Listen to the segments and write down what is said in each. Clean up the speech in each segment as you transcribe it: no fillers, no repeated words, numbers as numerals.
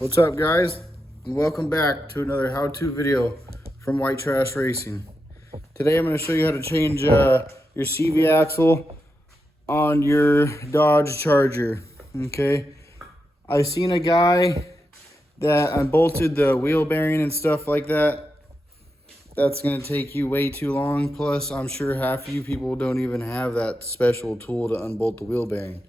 What's up, guys, and welcome back to another how-to video from White Trash Racing. Today I'm going to show you how to change your CV axle on your Dodge Charger. Okay, I've seen a guy that unbolted the wheel bearing and stuff like that. That's going to take you way too long. Plus, I'm sure half of you people don't even have that special tool to unbolt the wheel bearing.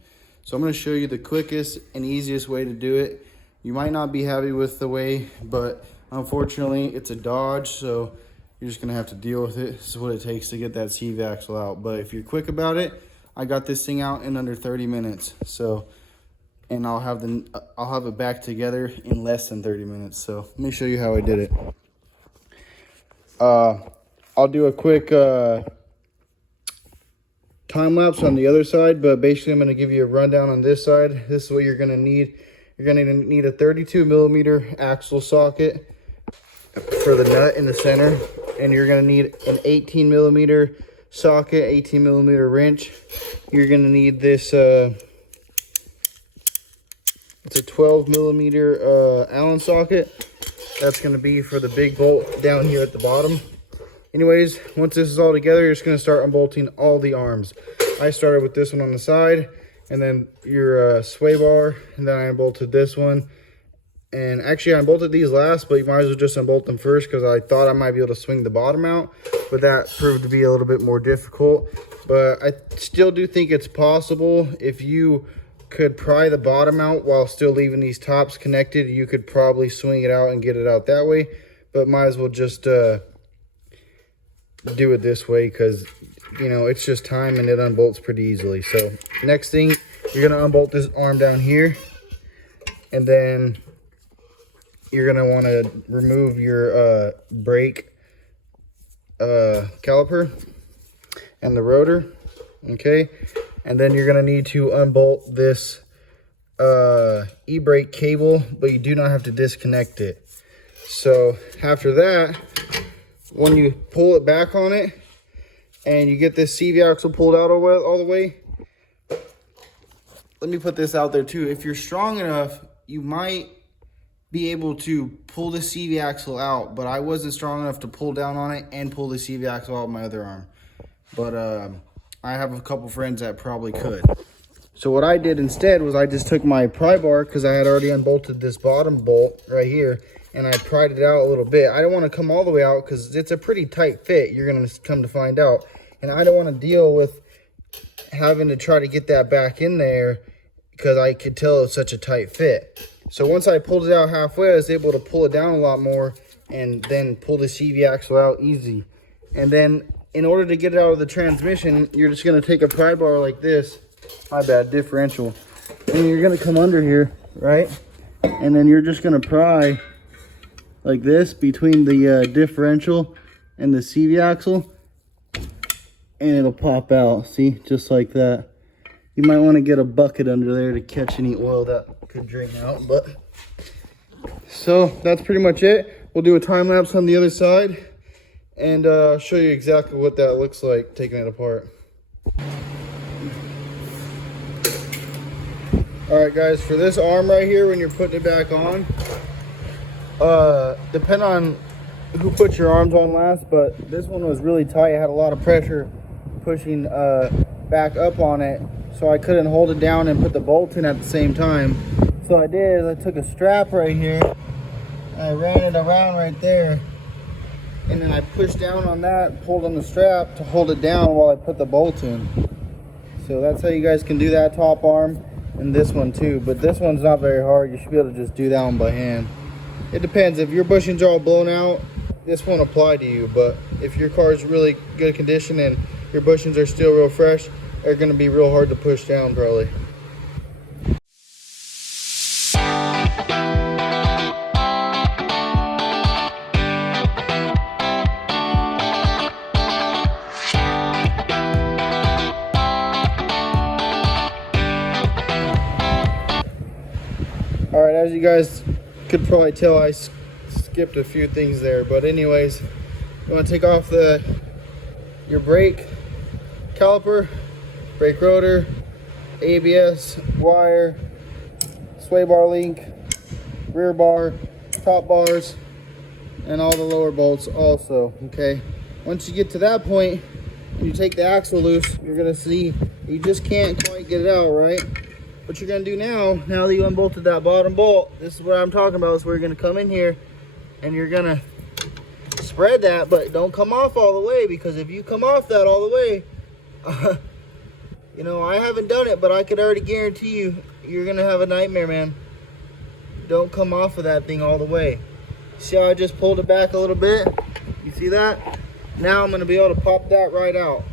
So I'm going to show you the quickest and easiest way to do it. You might not be happy with the way, but unfortunately it's a Dodge, so you're just gonna have to deal with it. This is what it takes to get that CV axle out. But if you're quick about it, I got this thing out in under 30 minutes. So, and I'll have it back together in less than 30 minutes. So let me show you how I did it. I'll do a quick time lapse on the other side, but basically I'm gonna give you a rundown on this side. This is what you're gonna need. You're going to need a 32mm axle socket for the nut in the center. And you're going to need an 18mm socket, 18mm wrench. You're going to need this, it's a 12mm Allen socket. That's going to be for the big bolt down here at the bottom. Anyways, once this is all together, you're just going to start unbolting all the arms. I started with this one on the side, and then your sway bar, and then I unbolted this one. And actually I unbolted these last, but you might as well just unbolt them first because I thought I might be able to swing the bottom out, but that proved to be a little bit more difficult. But I still do think it's possible. If you could pry the bottom out while still leaving these tops connected, you could probably swing it out and get it out that way. But might as well just do it this way because, you know, it's just time and it unbolts pretty easily. So next thing, you're going to unbolt this arm down here, and then you're going to want to remove your brake caliper and the rotor. Okay, and then you're going to need to unbolt this e-brake cable, but you do not have to disconnect it. So after that, when you pull it back on it and you get this CV axle pulled out all the way, let me put this out there too. If you're strong enough, you might be able to pull the CV axle out, but I wasn't strong enough to pull down on it and pull the CV axle out with my other arm. But I have a couple friends that probably could. So what I did instead was I just took my pry bar, because I had already unbolted this bottom bolt right here, and I pried it out a little bit. I don't want to come all the way out because it's a pretty tight fit, you're going to come to find out. And I don't want to deal with having to try to get that back in there because I could tell it's such a tight fit. So once I pulled it out halfway, I was able to pull it down a lot more and then pull the CV axle out easy. And then in order to get it out of the transmission, you're just going to take a pry bar like this. My bad, differential. And you're going to come under here, right? And then you're just going to pry like this between the differential and the CV axle, and it'll pop out. See, just like that. You might want to get a bucket under there to catch any oil that could drain out. But so that's pretty much it. We'll do a time lapse on the other side and show you exactly what that looks like taking it apart. All right, guys, for this arm right here, when you're putting it back on, depend on who put your arms on last, but this one was really tight. It had a lot of pressure pushing back up on it, so I couldn't hold it down and put the bolt in at the same time. So I did, I took a strap right here, and I ran it around right there, and then I pushed down on that, pulled on the strap to hold it down while I put the bolt in. So that's how you guys can do that top arm, and this one too. But this one's not very hard. You should be able to just do that one by hand. It depends. If your bushings are all blown out, this won't apply to you. But if your car is really good condition and your bushings are still real fresh, they're going to be real hard to push down probably. All right, as you guys could probably tell, I skipped a few things there, but anyways, you want to take off your brake caliper, brake rotor, ABS wire, sway bar link, rear bar, top bars, and all the lower bolts also, okay? Once you get to that point, and you take the axle loose, you're gonna see you just can't quite get it out, right? What you're gonna do now that you unbolted that bottom bolt, this is what I'm talking about, is where you're gonna come in here and you're gonna spread that, but don't come off all the way, because if you come off that all the way, you know, I haven't done it, but I could already guarantee you, you're gonna have a nightmare, man. Don't come off of that thing all the way. See how I just pulled it back a little bit? You see that? Now I'm gonna be able to pop that right out.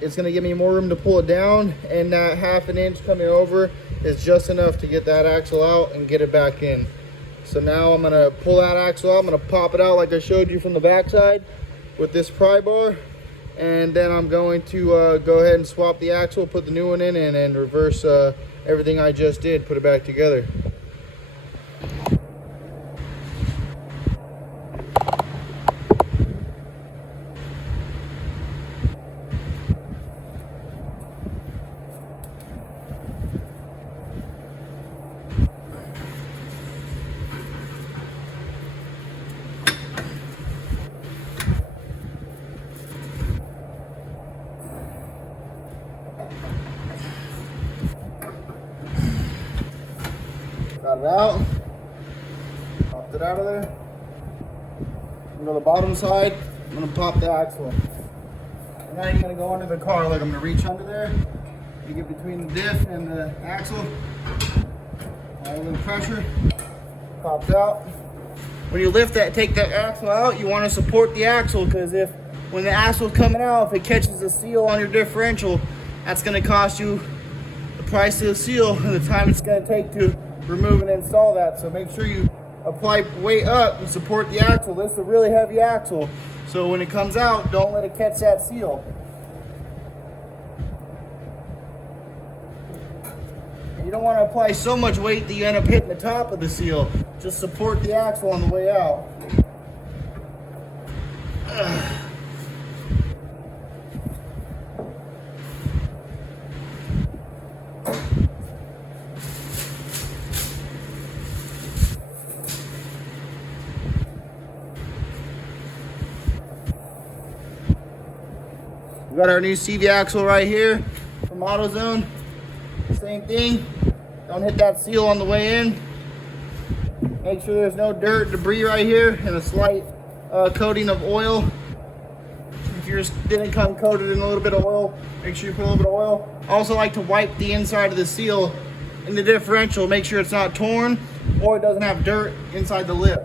It's gonna give me more room to pull it down, and that 1/2 inch coming over is just enough to get that axle out and get it back in. So now I'm gonna pull that axle out. I'm gonna pop it out like I showed you from the backside with this pry bar, and then I'm going to go ahead and swap the axle, put the new one in, and reverse everything I just did, put it back together. Got it out. Popped it out of there. Go to the bottom side. I'm gonna pop the axle. And now you're gonna go under the car. Like, I'm gonna reach under there. You get between the diff and the axle. All the pressure. Popped out. When you lift that, take that axle out, you want to support the axle, because when the axle's coming out, if it catches a seal on your differential, that's gonna cost you the price of the seal and the time it's gonna take to remove and install that. So make sure you apply weight up and support the axle. This is a really heavy axle, so when it comes out, don't let it catch that seal. And you don't want to apply so much weight that you end up hitting the top of the seal. Just support the axle on the way out. We got our new CV axle right here from AutoZone. Same thing. Don't hit that seal on the way in. Make sure there's no dirt, debris right here, and a slight coating of oil. If yours didn't come coated in a little bit of oil, make sure you put a little bit of oil. I also like to wipe the inside of the seal in the differential, make sure it's not torn or it doesn't have dirt inside the lip.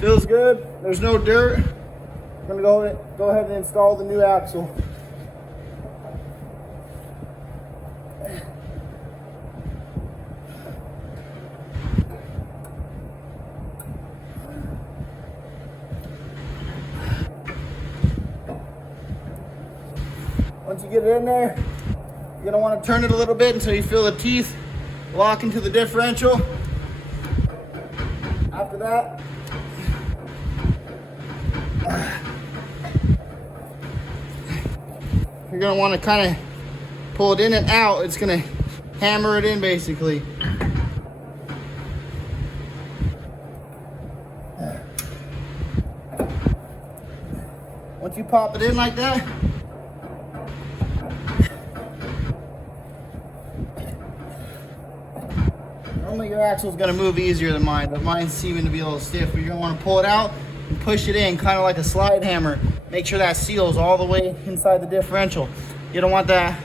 Feels good. There's no dirt. I'm gonna go ahead and install the new axle. Once you get it in there, you're gonna want to turn it a little bit until you feel the teeth lock into the differential. After that, you're gonna want to kind of pull it in and out. It's gonna hammer it in basically. Once you pop it in like that, normally your axle is gonna move easier than mine, but mine's seeming to be a little stiff. But you're gonna want to pull it out and push it in, kind of like a slide hammer. Make sure that seals all the way inside the differential. You don't want that.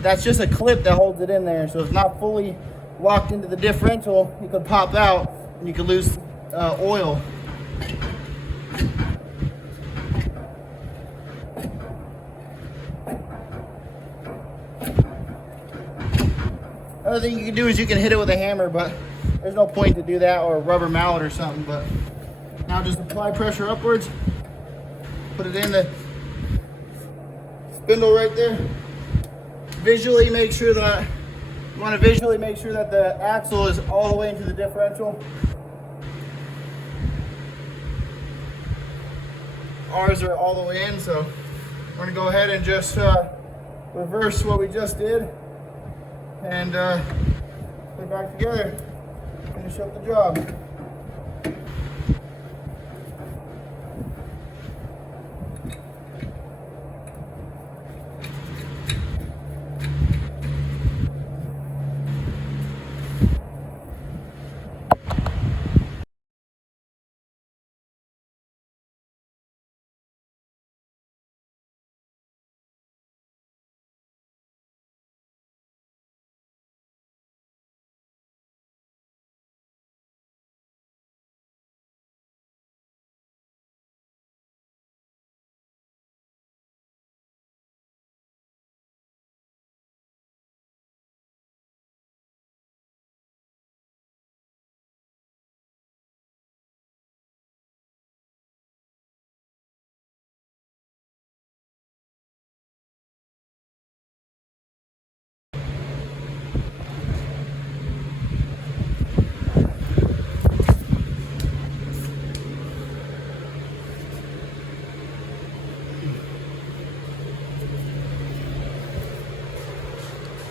That's just a clip that holds it in there, so it's not fully locked into the differential. You could pop out and you could lose oil. Other thing you can do is you can hit it with a hammer, but there's no point to do that, or a rubber mallet or something. But now just apply pressure upwards, put it in the spindle right there. Visually make sure that, you want to visually make sure that the axle is all the way into the differential. Ours are all the way in, so we're gonna go ahead and just reverse what we just did. and put it back together. Finish up the job.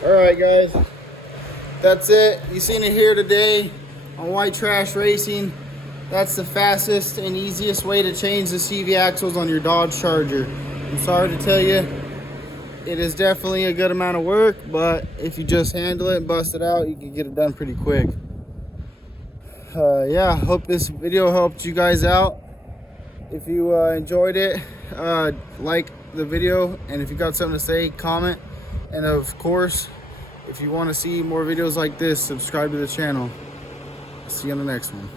Alright guys, that's it. You seen it here today on White Trash Racing. That's the fastest and easiest way to change the CV axles on your Dodge Charger. I'm sorry to tell you, it is definitely a good amount of work, but if you just handle it and bust it out, you can get it done pretty quick. Yeah, hope this video helped you guys out. If you enjoyed it, like the video, and if you got something to say, comment. And of course, if you want to see more videos like this, subscribe to the channel. See you on the next one.